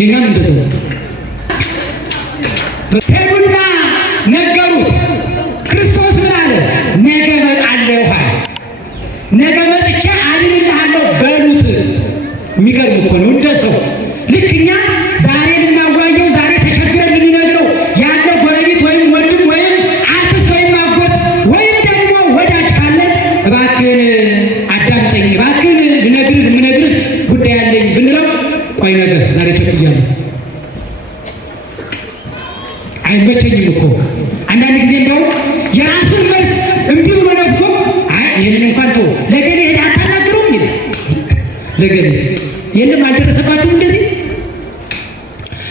የኛም እንደዚህ ሄዱና ነገሩት። ክርስቶስ ምን አለ? ነገ እመጣለሁ አለ። ነገ መጥቼ አድንልሃለሁ በሉት። የሚገርም እኮ ነው። እንደሰው ልክ እኛ ዛሬ ልናዋየው ዛሬ ተቸግረን ልንነግረው ያለ ጎረቤት ወይም ወንድም ወይም አክስት ወይም አጎት ወይም ደግሞ ወዳጅ ካለን እባክህን አዳምጠኝ፣ እባክህን የምነግርህ ጉዳይ አለኝ ብንለው ቆይ ነገር ዛሬ ቸኩያለሁ አይመቸኝም እኮ። አንዳንድ ጊዜ እንደው የራሱን መልስ እምቢ ብሎ ነው እኮ ይህንን እንኳን ተው ለገሌ ሄደህ አታናግረውም ይላል። ለገሌ የለም አልደረሰባችሁም እንደዚህ።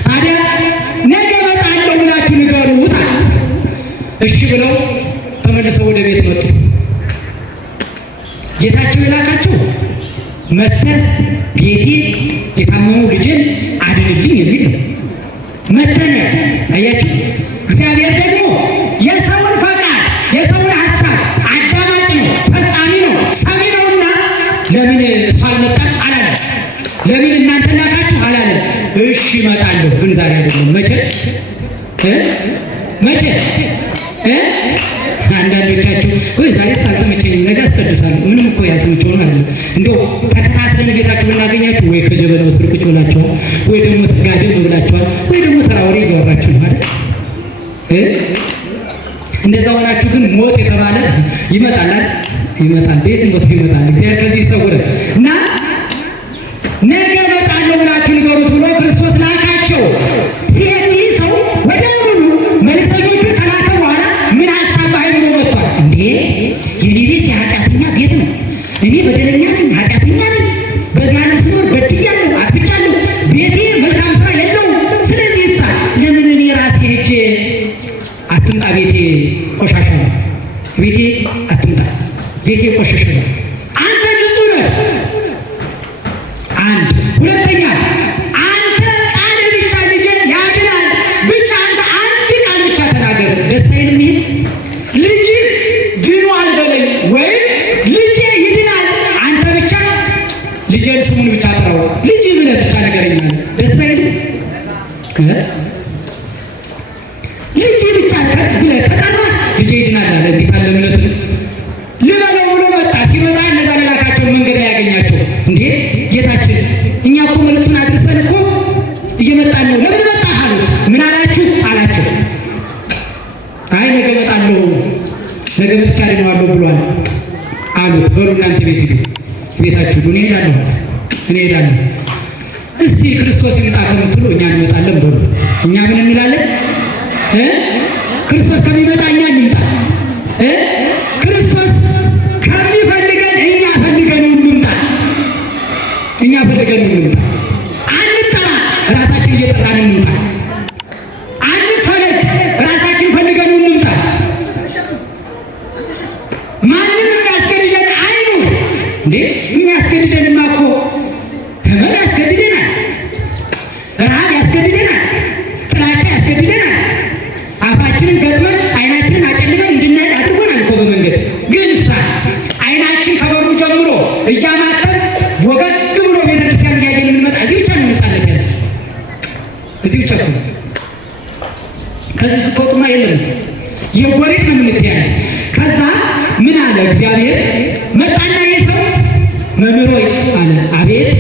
ታዲያ ነገ እመጣለሁ ብላችሁ ንገሩት አለ። እሺ ብለው ተመልሰው ወደ ቤት መጡ። ጌታቸው የላካቸው መተህ ቤቴ የታመሙ ልጅን አድንልኝ የሚል ነው። መተህ አያችሁ። እግዚአብሔር ደግሞ የሰውን ፈቃድ የሰውን ሀሳብ አዳማጭ ነው፣ ፈጻሚ ነው፣ ሰሚ ነውና ለምን እሱ አልመጣም አላለም። ለምን እናንተ ላካችሁ አላለም። እሺ እመጣለሁ ግን ዛሬ አይደለም። መቼ አንዳንዶቻችሁ ወይ ዛሬ ሳልተመቸኝም ነገ አስቀድሳለሁ። ምንም እኮ ያልተመቸው ነው አይደለም። እንደው ተከታትለን ቤታችሁ ብናገኛችሁ ወይ ከጀበናው ስር ቁጭ ብላችኋል፣ ወይ ደግሞ ጋደም ብላችኋል፣ ወይ ደግሞ ተራወሬ እያወራችሁ ነው አይደል? እንደዛ ሆናችሁ ግን ሞት የተባለ ይመጣል። ቤትን ቦታ ይመጣል። እግዚአብሔር ከዚህ ይሰውረን እና ነገ እመጣለሁ ብላችሁ ንገሩት ብሎ ክርስቶስ ላካቸው። ሲሄድ ይህ ሰው ወደ ሁሉ መልእክተኞቹን ከላከ በኋላ ምን ሀሳብ በኃይሉ መጥቷል። እንዴ የኔ ቤት የኃጢአተኛ ቤት ነው፣ እኔ በደለኛ ነኝ፣ ኃጢአተኛ ነኝ፣ በዚህ ዓለም ስኖር በድያለሁ፣ አጥፍቻለሁ፣ ቤቴ መልካም ስራ የለውም። ስለዚህ ይሳ ለምን እኔ ራሴ ሄጄ አትምጣ፣ ቤቴ ቆሻሻ ነው፣ ቤቴ አትምጣ፣ ቤቴ ቆሻሻ ነው፣ አንተ ንጹህ ነህ። አንድ ሁለተኛ አንተ ቃል ብቻ ልጅን ያድናል ብቻ አንተ አንድ ቃል ብቻ ተናገር። ደስ አይልም? ይሄ ልጅ ድኗል በለኝ ወይም ልጄ ይድናል፣ አንተ ብቻ ልጄን ስሙን ብቻ ጥራው፣ ልጅ ብለህ ብቻ ነገረኝ። ደስ አይልም? ልጅ ብቻ ብለህ ከጠራህ ልጄ ይድናል አለ። እንዴት አለ እምነት ልበለው ብሎ መጣ። ሲመጣ እነዛ ላካቸውን መንገድ ላይ ያገኛቸው። እንዴ ጌታችን እኛ እኮ መልእክቱን አድርሰን እኮ እየመጣን ነው፣ ለምን መጣህ አሉት። ምን አላችሁ አላቸው። አይ ነገ እመጣለሁ፣ ነገ መጥቼ አድነዋለሁ ብሏል አሉት። በሉ እናንተ ቤት ሂዱ፣ ቤታችሁ እኔ እሄዳለሁ። እስቲ ክርስቶስ ይምጣ ከምትሉ እኛ እንመጣለን በሉ። እኛ ምን እንላለን? ክርስቶስ ከሚመጣ እኛ እንምጣ። ክርስቶስ ከሚፈልገን እኛ ፈልገን እንምጣ። እኛ ፈልገን እንምጣ። አንጠራ፣ ራሳችን እየጠራን እንምጣ። አንፈለግ፣ ራሳችን ፈልገን እንምጣ። ማንም የሚያስገድደን አይኑር። እንዴ የሚያስገድደንማ እኮ ህመም ያስገድደናል፣ ረሃብ ያስገድደናል፣ ጥላቻ ያስገድደናል። አፋችንን ገጥመን አይናችንን አጨልመን እንድናሄድ አድርጎናል እኮ በመንገድ። ግን አይናችን ከበሩ ጀምሮ እያማተን ወገግ ብሎ ቤተክርስቲያን እያየን የምንመጣ እዚህ ብቻ ነው ነፃነት ያለ፣ እዚህ ብቻ ነው። ከዚህ ስትወጡማ የለም የጎሪጥ ነው የምንተያየ። ከዛ ምን አለ እግዚአብሔር መጣና የሰው መምህር ሆይ አለ። አቤት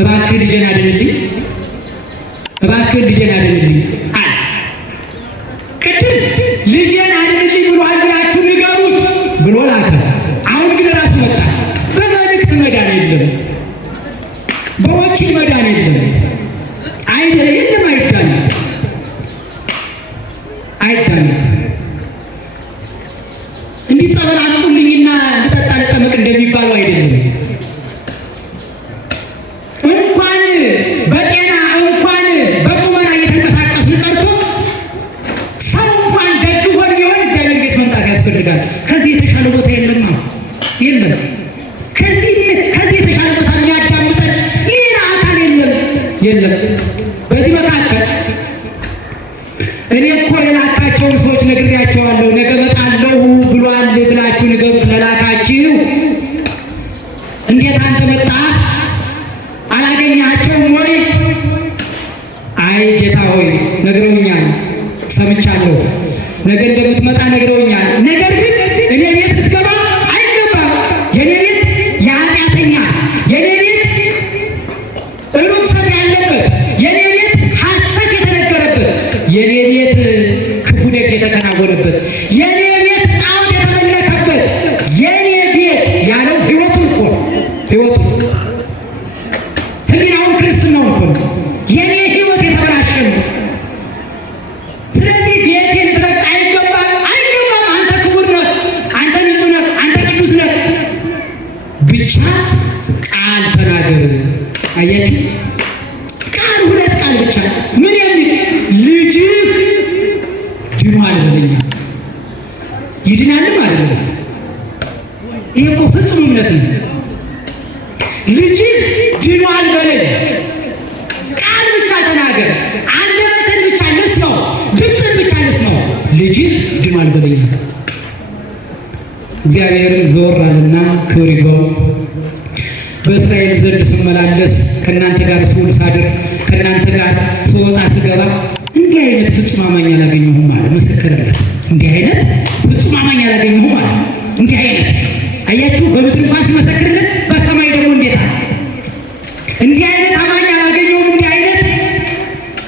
እባክህ ልጄን አድንልኝ፣ እባክህ ልጄን አድንልኝ አለ። ቅድም ልጄን አድንልኝ ብሎሃል ብላችሁ ንገሩት ብሎ ላከ። አሁን ግን ራሱ መጣ። በመልእክት መዳን የለም፣ በወኪል መዳን የለም። የለም አይዳንም። እንዲህ ጸበል አምጡልኝና ልጠጣ ልጠመቅ እንደሚባለው አይደለም። እንኳን በጤና እንኳን በቁመና እየተንቀሳቀስን ቀርቶ ሰው እንኳን ደግፎን ቢሆን እግዚአብሔር ቤት መምጣት ያስፈልጋል። ከዚህ የተሻለ ቦታ የለም የለም። ከዚህ የተሻለ ቦታ የሚያዳምጠን ሌላ አካል የለም። በዚህ መካከል እኔ እኮ የላካቸውን ሰዎች ነግሬያቸዋለሁ። ነገ እመጣለሁ ብሏል ብላችሁ ንገሩት ለላካችሁ። እንዴት አንተ መጣህ? አላገኛቸውም ወይ? ነግሬያቸዋለሁ። ነገ እንደምትመጣ ነግረውኛል። ነገር ግን እኔ ቤት ልትገባ አይገባም። የኔ ቤት የኃጢአተኛ፣ የኔ ቤት ርኩሰት ያለበት፣ የኔ ቤት ሐሰት የተነገረበት፣ የኔ ቤት ክፉ ደግ የተከናወነበት፣ የኔ ቤት ጣዖት የተመለከበት፣ የኔ ቤት ያለው ሕይወቱን እኮ ሕይወቱ ህሊናውን ክርስትናውን እኮ ነው። የኔ ሕይወት የተበላሸ ነው። ስለዚህ ቤቴን ልትረግጥ አይገባም፣ አይገባም። አንተ ክቡር ነህ፣ አንተ ንጹሕ ነህ፣ አንተ ቅዱስ ነህ። ብቻ ቃል ተናገር። አያችሁ፣ ቃል፣ ሁለት ቃል ብቻ። ምን የሚል ልጅህ ድኗል በለኝ። ይድናልም አይደለም። ይሄ እኮ ፍጹም እምነት ነው። ልጅህ ድኗል በለኝ። ቃል ብቻ ተናገር። አንደበትን ብቻ ልስማው፣ ድምፅን ብቻ ልስማው። ልጅህ ድኗል በለኝ። እግዚአብሔርም ዘወር አለና ክብር ይግባው በእስራኤል ዘንድ ስመላለስ ከእናንተ ጋር ስውል ሳድር ከእናንተ ጋር ስወጣ ስገባ እንዲህ አይነት ፍጹም አማኝ አላገኘሁም አለ። መሰከረለት። እንዲህ አይነት ፍጹም አማኝ አላገኘሁም አለ። እንዲህ አይነት አያችሁ፣ በምድር እንኳን ሲመሰክርለት በሰማይ ደግሞ እንዴት አለ። እንዲህ አይነት አማኝ አላገኘሁም። እንዲህ አይነት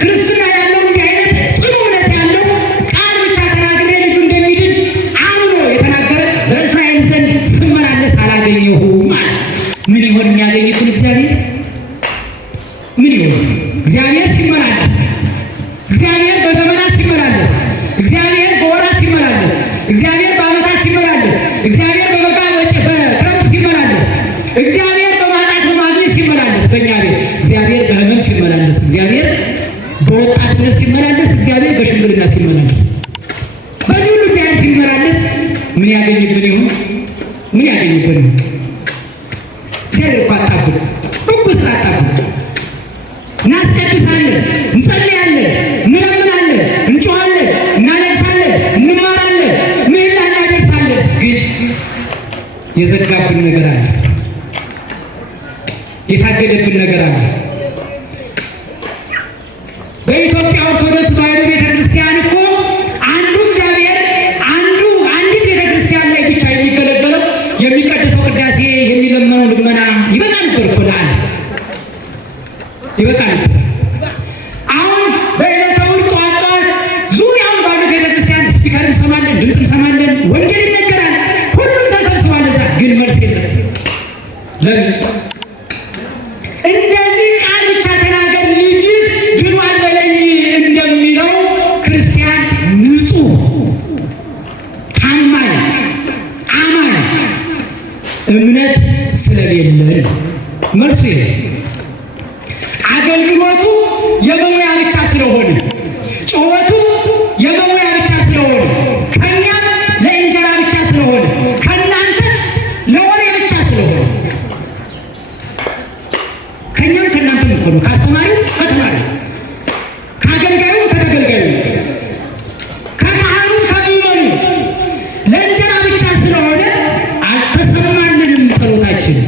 ክርስትና ያለው፣ እንዲህ አይነት ጽኑ እምነት ያለው ቃል ብቻ ተናግሬ ልጁ እንደሚድን አምኖ የተናገረ በእስራኤል ዘንድ ስመላለስ አላገኘሁም አለ። ምን ይሆን የሚያገኝብን እግዚአብሔር? ምን ይሆን እግዚአብሔር ሲመላለስ፣ እግዚአብሔር በዘመናት ሲመላለስ፣ እግዚአብሔር በወራት ሲመላለስ፣ እግዚአብሔር በዓመታት ሲመላለስ፣ እግዚአብሔር በበጋ በክረምት ሲመላለስ፣ እግዚአብሔር በማጣት በማግኘት ሲመላለስ፣ በእኛ ቤት እግዚአብሔር በሕመም ሲመላለስ፣ እግዚአብሔር በወጣትነት ሲመላለስ፣ እግዚአብሔር በሽምግልና ሲመላለስ፣ በዚህ ሁሉ እግዚአብሔር ሲመላለስ ምን ያገኝብን ይሆን? ምን ያገኝብን ይሆን? እግዚአብሔር እኮ አጣብን፣ በጎ ስራ አጣብን። እናስቀድሳለን፣ እንጸልያለን፣ እንለምናለን፣ እንጮኻለን፣ እናለቅሳለን፣ እንማራለን፣ ምህላ እናደርሳለን። ግን የዘጋብን ነገር አለ፣ የታገደብን ነገር አለ። በኢትዮጵያ ኦርቶዶክስ ተዋሕዶ ቤተክርስቲያን እኮ አንዱ እግዚአብሔር አንዲት ቤተክርስቲያን ላይ ብቻ የሚገለገለው የሚቀድሰው ቅዳሴ የሚለመነው ልመና ይበቃ ነበር እኮ ለዓለም ይበቃ ነበር። አሁን በዕለተ እሑድ ጠዋት ዙሪያውን ባሉ ቤተክርስቲያን ስፒከር እንሰማለን፣ ድምፅ እንሰማለን፣ ወንጌል ይነገራል፣ ሁሉም ተሰብስቧል። እዛ ግን መልስ የለም። ለምን? እንደዚህ ቃል ብቻ ተናገር ልጅህ ድኗል በለኝ እንደሚለው ክርስቲያን ንጹሕ ታማኝ አማኝ እምነት ስለሌለን መልሱ የለም። አገልግሎቱ የመሙያ ብቻ ስለሆነ፣ ጩኸቱ የመሙያ ብቻ ስለሆነ፣ ከኛም ለእንጀራ ብቻ ስለሆነ፣ ከእናንተ ለወሬ ብቻ ስለሆነ፣ ከኛም ከእናንተም እኮ ነው፣ ከአስተማሪው ከተማሪው፣ ከአገልጋዩ ከተገልጋዩ፣ ከካህኑ ከምዕመኑ ለእንጀራ ብቻ ስለሆነ አልተሰማልንም፣ ጸሎታችን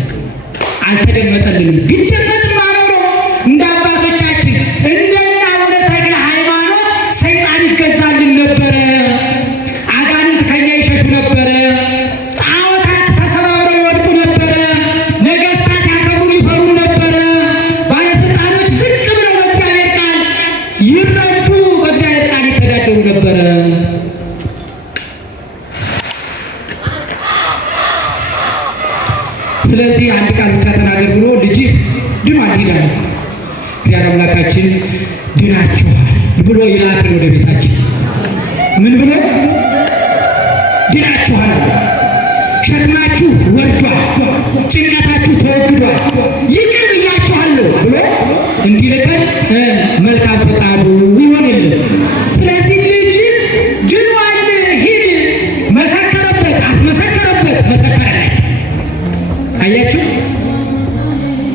አልተደመጠልንም። ቢደመጥም አኖረው እንደ አባቶቻችን እንደና አቡነ ተክለ ሃይማኖት ሰይጣን ይገዛልን ነበረ፣ አጋንንት ከኛ ይሸሹ ነበረ፣ ጣዖታት ተሰባብረው ይወድቁ ነበረ፣ ነገሥታት ያከብሩን ይፈሩን ነበረ፣ ባለስልጣኖች ዝቅ ብለው በእግዚአብሔር ቃል ይረዱ፣ በእግዚአብሔር ቃል ይተዳደሩ ነበረ። ስለዚህ አንድ ቃል ብቻ ተናገር ብሎ ልጅህ ድኗል ይላል። እግዚአብሔር አምላካችን ድናችኋል ብሎ ይላክን ወደ ቤታችን። ምን ብሎ ድናችኋል፣ ሸክማችሁ ወርዷል፣ ጭንቀታችሁ ተወግዷል፣ ይቅር ብያችኋለሁ ብሎ እንዲልከን መልካም ፈቃዱ ይሆንልን። ስለዚህ ልጅ ድኗል፣ ሂድ መሰከረበት፣ አስመሰከረበት፣ መሰከረለት። አያችሁ፣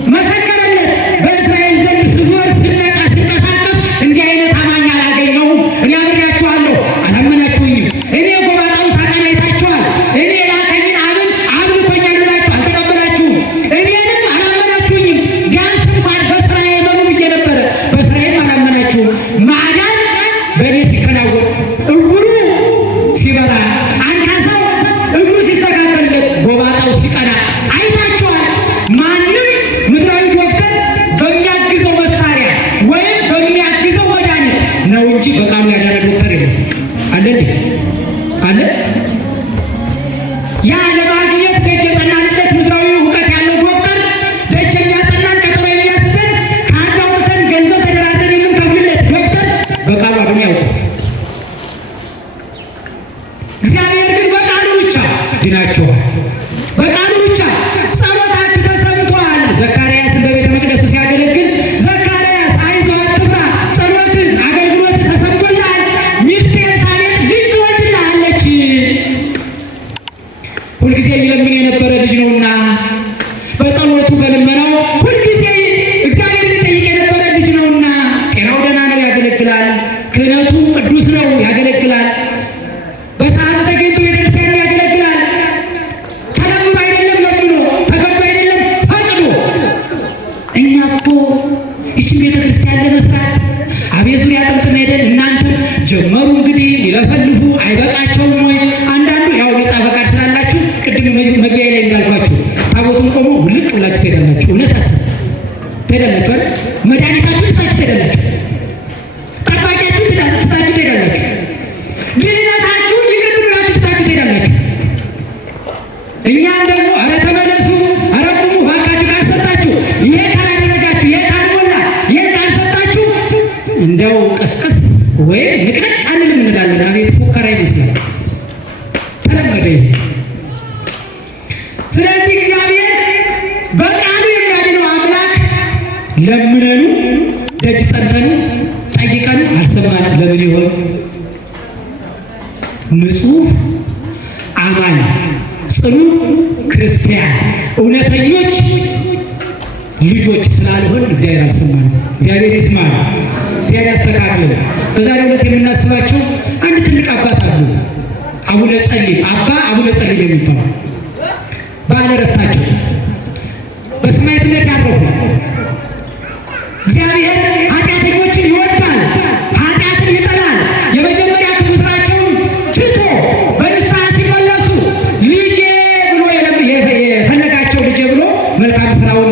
መሰከረለት። በእስራኤል ዘንድ ስዞር ስንቀሳቀስ እንዲህ አይነት አማኝ አላገኘሁም። እኔ አብሬያችኋለሁ፣ አላመናችሁኝም። እኔ ጎባጣውን ሳጠና አይታችኋል። እኔ የላከኝን አብን አብልኮኛል ብላችሁ አልተቀበላችሁም። እኔንም አላመናችሁኝም። ቢያንስ እንኳን በስራዬ መኑ ብዬ ነበረ፣ በስራዬም አላመናችሁም። ማዳን በእኔ ሲከናወን ጀመሩ። እንግዲህ ሊለፈልፉ አይበቃቸውም ወይ? አንዳንዱ ያው ነፃ ፈቃድ ስላላችሁ ቅድም መግቢያ ላይ እንዳልኳችሁ ታቦቱን ቆሞ ውልቅ ብላችሁ ትሄዳላችሁ። እውነት አስብ ትሄዳላችሁ አይደል? መድኃኒታችሁ ትታችሁ ትሄዳላችሁ። ጠባቂያችሁ ትታችሁ ትሄዳላችሁ። ድህነታችሁን ይቅር ብላችሁ ትታችሁ ትሄዳላችሁ። እኛም ደግሞ ኧረ ተመለሱ፣ ኧረ ቁሙ እባካችሁ፣ ካልሰጣችሁ ይሄ ካላደረጋችሁ ይሄ ካልሞላ ይሄ ካልሰጣችሁ እንደው ቅስቅስ ወይም ንቅንቅ አንልም እንላለን። አቤት ፉከራ ይመስላል። ተለመደ። ስለዚህ እግዚአብሔር በቃሉ የሚያድነው አምላክ ለምነኑ፣ ደጅ ጸንተኑ፣ ጠይቀኑ አልሰማንም። ለምን ይሆን? ንጹሕ አማኝ፣ ጽኑ ክርስቲያን፣ እውነተኞች ልጆች ስላልሆን እግዚአብሔር አልሰማንም። እግዚአብሔር ይስማል። እግዚአብሔር ያስተካክል። በዛሬው ዕለት የምናስባቸው አንድ ትልቅ አባት አሉ። አቡነ ጸሊም አቡነ ጸሊም የሚባሉ ባለ ዕረፍታቸው በሰማዕትነት ያረፉ። እግዚአብሔር ኃጢአተኞችን ይወዳል፣ ኃጢአትን ይጠላል። የመጀመሪያ ክፉ ስራቸውን ትቶ በንስሐ ሲመለሱ ልጄ ብሎ የፈለጋቸው ልጄ ብሎ መልካም ስራውን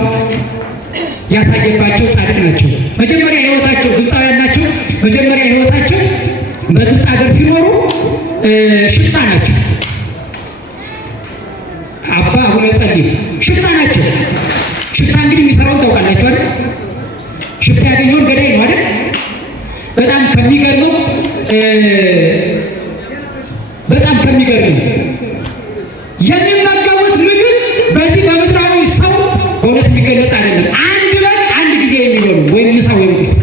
ያሳየባቸው ጻድቅ ናቸው። መጀመሪያ ህይወታቸው ግብፃውያን ናቸው። መጀመሪያ ህይወታቸው በግብፅ ሀገር ሲኖሩ ሽፍታ ናቸው። አቡነ ጸሊም ሽፍታ ናቸው። ሽፍታ እንግዲህ የሚሰራው ታውቃላችሁ አይደል? ሽፍታ ያገኘውን ገዳይ ነው አይደል? በጣም ከሚገርመው የሚመገቡት ምግብ በዚህ በምድራዊ ሰው በእውነት የሚገለጽ አይደለም። አንድ በግ አንድ ጊዜ የሚበሉ ወይም ምሳ ወይም ቁርስ፣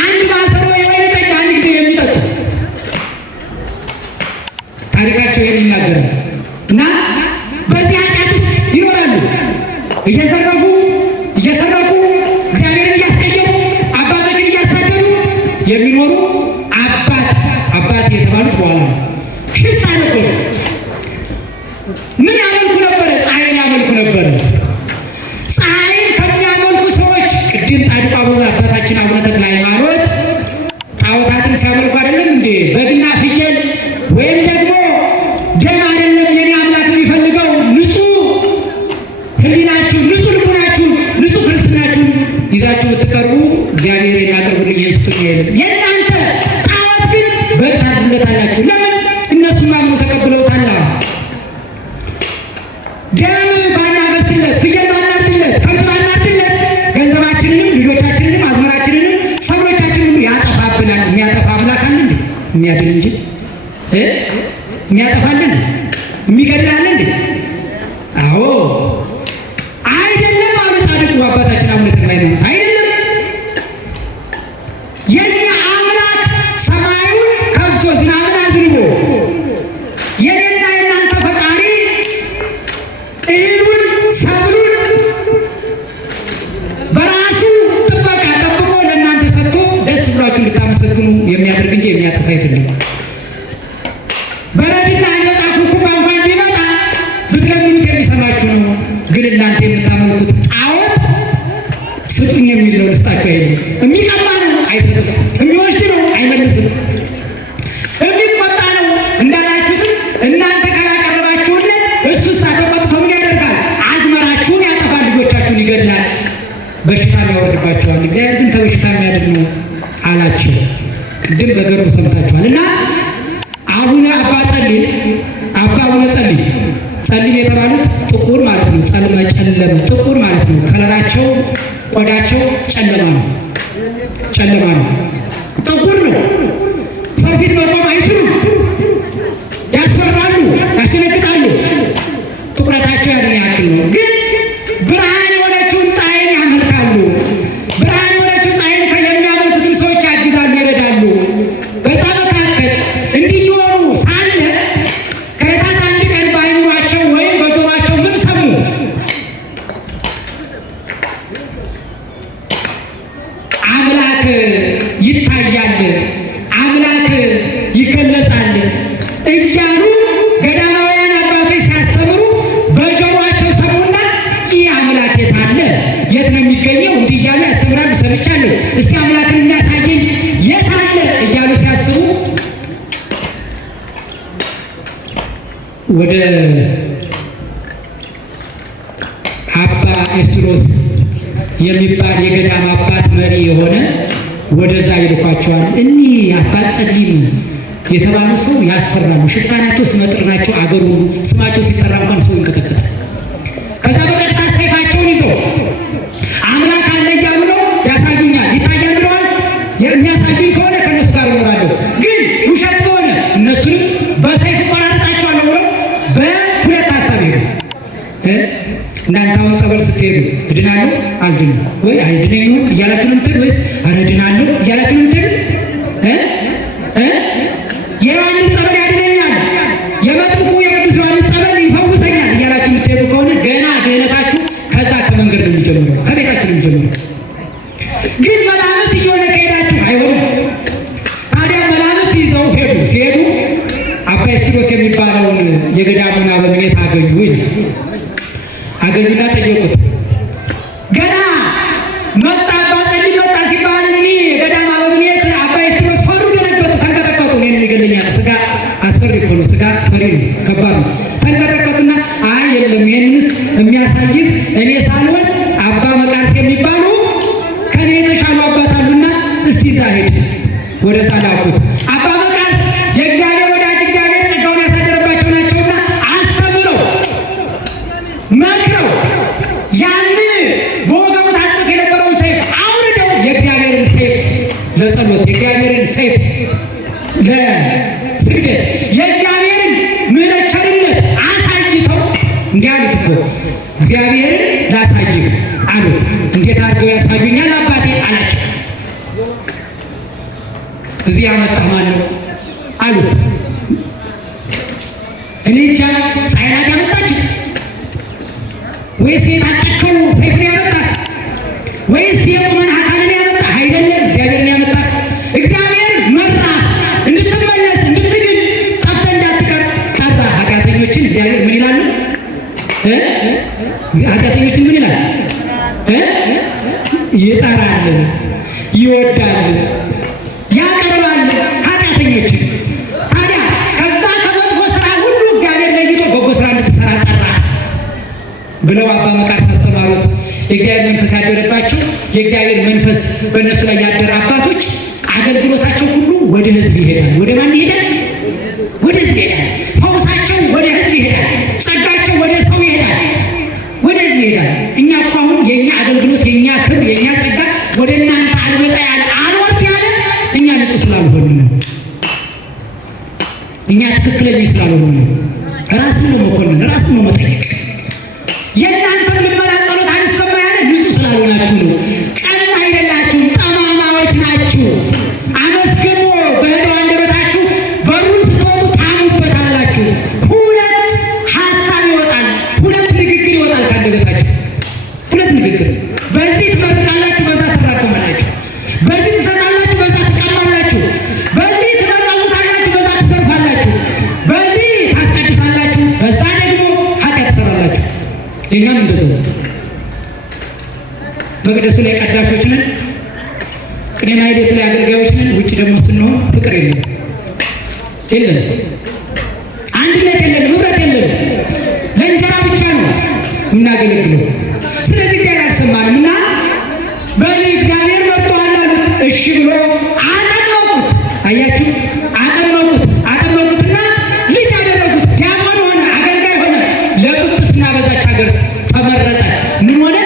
አንድ ማሰሮ የወይን ጠጅ አንድ ጊዜ የሚጠጡ ታሪካቸው ይህን ይናገራል። እና በዚህ ኃጢአት ውስጥ ይኖራሉ። እየዘረፉ እየሰረቁ እግዚአብሔርን እያስቀየሙ አባቶችን እያሳደዱ የሚኖሩ አባት የተባሉት በኋላ ነው። ሽፍታ ነበሩ። ምን ያመልኩ ነበረ? ፀሐይን ያመልኩ ነበረ። ፀሐይን ከሚያመልኩ ሰዎች ቅድም ጻድቁ አባታችን አቡነ ተክለ ሃይማኖት ጣዖታትን ሲያመልኩ አይደለም እንዴ በግና ፍየል ወይም ደግሞ ደም አይደለም የኔ አምላክ የሚፈልገው ንጹህ ሕሊናችሁ፣ ንጹህ ልቡናችሁ፣ ንጹህ ክርስትናችሁን ይዛችሁ ብትቀርቡ እግዚአብሔር የሚያቀርቡልኝ ስጡኝ አይልም። የእናንተ ጣዖት ግን በግ ታድርጉለታላችሁ። ለምን? እነሱ ማምኑ ተቀብለውታል። ደም ባናፈስለት፣ ፍየል ባናርድለት፣ ከብት ባናርድለት ገንዘባችንንም ልጆቻችንንም አዝመራችንንም ሰብሎቻችንን ያጠፋብናል። የሚያጠፋ አምላክ አለ እንዴ? የሚያድን እንጂ የሚያጠፋልን የሚገድላለን እንዴ? አዎ አይደለም አሉ ጻድቁ አባታችን አቡነ ተክለ ሃይማኖት። አይደለም የኛ አምላክ ሰማዩን ከፍቶ ዝናብን አዝንቦ የኔና የእናንተ ፈጣሪ እህሉን ሰብሉን በራሱ ጥበቃ ጠብቆ ለእናንተ ሰጥቶ ደስ ብሏችሁ እንድታመሰግኑ የሚያደርግ እንጂ የሚያጠፋ አይደለም። በረድና አንበጣ ኩኩባ እንኳን ቢመጣ ብትለምኑት የሚሰማችሁ ነው። ግን እናንተ የምታመልኩት ጣዖት ስጡኝ የሚል ነው። ልስጣችሁ አይልም። የሚቀማ ነው፣ አይሰጥም። የሚወስድ ነው፣ አይመልስም። የሚቆጣ ነው እንዳላችሁትም እናንተ ካላቀረባችሁለት እሱስ ተቆጥቶ ምን ያደርጋል? አዝመራችሁን ያጠፋል፣ ልጆቻችሁን ይገድላል፣ በሽታም ያወርድባቸዋል። እግዚአብሔር ግን ከበሽታ የሚያድን ነው አላቸው። ቅድም በገርቡ ሰምታችኋል። እና አቡነ ጸሊም የተባሉት ጥቁር ማለት ነው። ጨለመ ጥቁር ማለት ነው። ከለራቸው ቆዳቸው ጨለማ ነው። ጥቁር ነው። ሰው ፊት መቆም አይችሉም። ያስፈራሉ፣ ያስደነግጣሉ። ጥቁረታቸው ያንን ያክል ነው። ግን ብርሃን የሆነችውን ፀሐይን ያመልካሉ። ብርሃን የሆነችው ፀሐይን የሚያመልኩትን ሰዎች ያግዛሉ፣ ይረዳሉ። በዛ መካከል እንዲህ የሆኑ ሳለ ከዕለታት አንድ ቀን በዓይኗቸው ወይም በጆሯቸው ምን ሰሙ? አምላክ ይታያል፣ አምላክ ይገለጻል፣ አባ ኤስድሮስ የሚባል የገዳም አባት መሪ የሆነ ወደዛ ይልኳቸዋል። እኒህ አባ ጸሊም የተባሉ ሰው ያስፈራሉ። ሽታናቸው ስመጥር ናቸው። አገሩ ስማቸው ሲጠራ እንኳን ሰው ይንቀጠቀጣል። ከዛ በቀጥታ ሰይፋቸውን ይዘው አምላክ አለ እያሉ ነው ያሳዩኛል። ይታያል ብለዋል። የሚያሳዩኝ ከሆነ ከእነሱ ጋር እኖራለሁ፣ ግን ውሸት ከሆነ እነሱንም በሰይፍ ቆራርጣቸዋለሁ ብለው በሁለት ሀሳብ ሄዱ። እናንተ አሁን ጸበል ስትሄዱ እድናለሁ አልድንም ወይ አይድነኝ ይሆን እያላችሁ ነው የምትሄዱ ወይስ ኧረ እድናለሁ እያላችሁ ነው የምትሄዱ? የዮሐንስ ጸበል ያድነኛል፣ የመጥምቁ የቅዱስ ዮሐንስ ጸበል ይፈውሰኛል እያላችሁ የምትሄዱ ከሆነ ገና ድህነታችሁ ከዛ ከመንገድ ነው የሚጀምረው፣ ከቤታችሁ ነው የሚጀምረው። ግን መላምት እየሆነ ከሄዳችሁ አይሆንም። ታዲያ መላምት ይዘው ሄዱ። ሲሄዱ አባ ኤስድሮስ የሚባለውን የገዳሙን አበምኔት አገኙ። አገኙና ጠየቁት። ገና መጣ አባ ጸሊም መጣ ሲባል የገዳም አበምኔት አባ ኤስድሮስ ፈሩ፣ ደነገጡ፣ ተንቀጠቀጡ። እኔን ይገለኛል፣ ስጋ አስፈሪ እኮ ነው፣ ስጋ ፈሪ ነው፣ ከባድ ነው። ተንቀጠቀጡና አይ የለም ይህንስ የሚያሳይህ እኔ ሳልሆን አባ መቃርስ የሚባሉ ከኔ የተሻሉ አባት አሉና እስቲ እዛ ሄድ። ወደዛ ላኩት። አባ መቃርስ የእግዚአብሔር ወዳጅ እግዚአብሔር ጸጋውን ያሳደረባቸው ናቸውና አስተምረው መክረው ያንን በወገቡ ታጥቆት የነበረውን ሰይፍ አውርደው የእግዚአብሔርን ሰይፍ ለጸሎት፣ የእግዚአብሔርን ሰይፍ ለስግደት፣ የእግዚአብሔርን ምሕረት ቸርነት አሳይተው እንዲህ አሉት እኮ እግዚአብሔርን ላሳይህ አሉት። እንዴት አድርገው ያሳዩኛል አባቴ አላቸው። እዚህ ያመጣህ ማን ነው አሉት። እኔ እንጃ ሳይናት ያመጣችው ወይስ የታጠቀው ሰይፍ ነው ያመጣህ ወይስ የቁመን አካልን ያመጣህ? አይደለም፣ እግዚአብሔር ነው ያመጣህ። እግዚአብሔር መራ እንድትመለስ እንድትድን ጠፍተህ እንዳትቀር ጠራ። ኃጢአተኞችን እግዚአብሔር ምን ይላሉ? ኃጢአተኞችን ምን ይላል? ይጠራል፣ ይወዳል፣ ያቀርባል ኃጢአተኞችን። ታዲያ ከዛ ከመጥፎ ስራ ሁሉ እግዚአብሔር ለይቶ በጎ ስራ እንድትሰራ ጠራህ ብለው አባ መቃርስ አስተማሩት። የእግዚአብሔር መንፈስ ያደረባቸው የእግዚአብሔር መንፈስ በእነሱ ላይ ያደረ አባቶች አገልግሎታቸው ሁሉ ወደ ሕዝብ ይሄዳል። ወደ ማን ይሄዳል? ወደ ሕዝብ ይሄዳል። ፈውሳቸው ወደ ሕዝብ ይሄዳል። ጸጋቸው ወደ ሰው ይሄዳል፣ ወደ ሕዝብ ይሄዳል። እኛ እኮ አሁን የእኛ አገልግሎት፣ የእኛ ክብር፣ የእኛ ጸጋ ወደ እናንተ አልመጣ ያለ አልወርድ ያለ እኛ ንጹህ ስላልሆን ነው። እኛ ትክክለኛ ስላልሆን ነው። ራስን ነው መኮንን፣ ራስን ነው መጠየቅ። የእናንተ ልመና ጸሎት አልሰማ ያለ ንጹህ ስላልሆናችሁ ነው። ቀን አይደላችሁ፣ ጠማማዎች ናችሁ። አመስግኑ በሄደው አንደበታችሁ፣ በሩን ስትወጡ ታሙበታላችሁ። ሁለት ሀሳብ ይወጣል፣ ሁለት ንግግር ይወጣል ከአንደበታችሁ። ሁለት ንግግር፣ በዚህ ትመርቃላችሁ፣ በዛ ትራገማላችሁ። በዚህ ትሰጣላችሁ፣ በዛ ትቀማላችሁ። በዚህ ትመጸውታላችሁ፣ በዛ ትዘርፋላችሁ። በዚህ ታስቀድሳላችሁ፣ በዛ ደግሞ ኃጢአት ትሰራላችሁ። እኛም እንደዛው መቅደሱ ላይ ቀዳሾች ነን፣ ቅኔ ማኅሌቱ ላይ አገልጋዮች ነን። ውጭ ደግሞ ስንሆን ፍቅር የለም፣ አንድነት የለም፣ ህብረት የለም። ለእንጀራ ብቻ ነው የምናገለግለው። ስለዚህ እግዚአብሔር አልሰማንም እና በዚህ እግዚአብሔር መጥቶሃል አሉት። እሺ ብሎ አጠመቁት። አያችሁ፣ አጠመቁትና ልጅ አደረጉት። ዲያቆን ሆነ፣ አገልጋይ ሆነ። ለጵጵስና በዛች ሀገር ተመረጠ። ምን ሆነ?